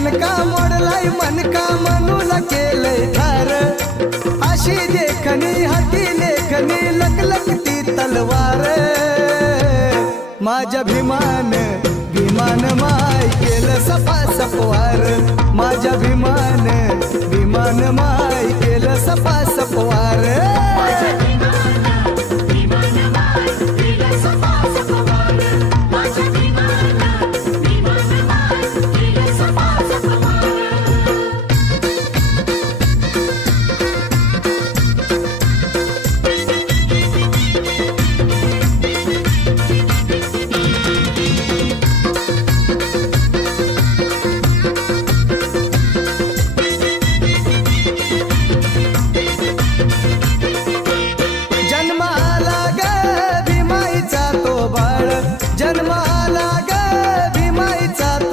ठणका मोडलाय मनका मनूला केलंय ठार अशी देखणी हाती लेखनी लकलकती तलवार माझ्या भीमान भीमान माय केलं सपा सपवार माझ्या भीमान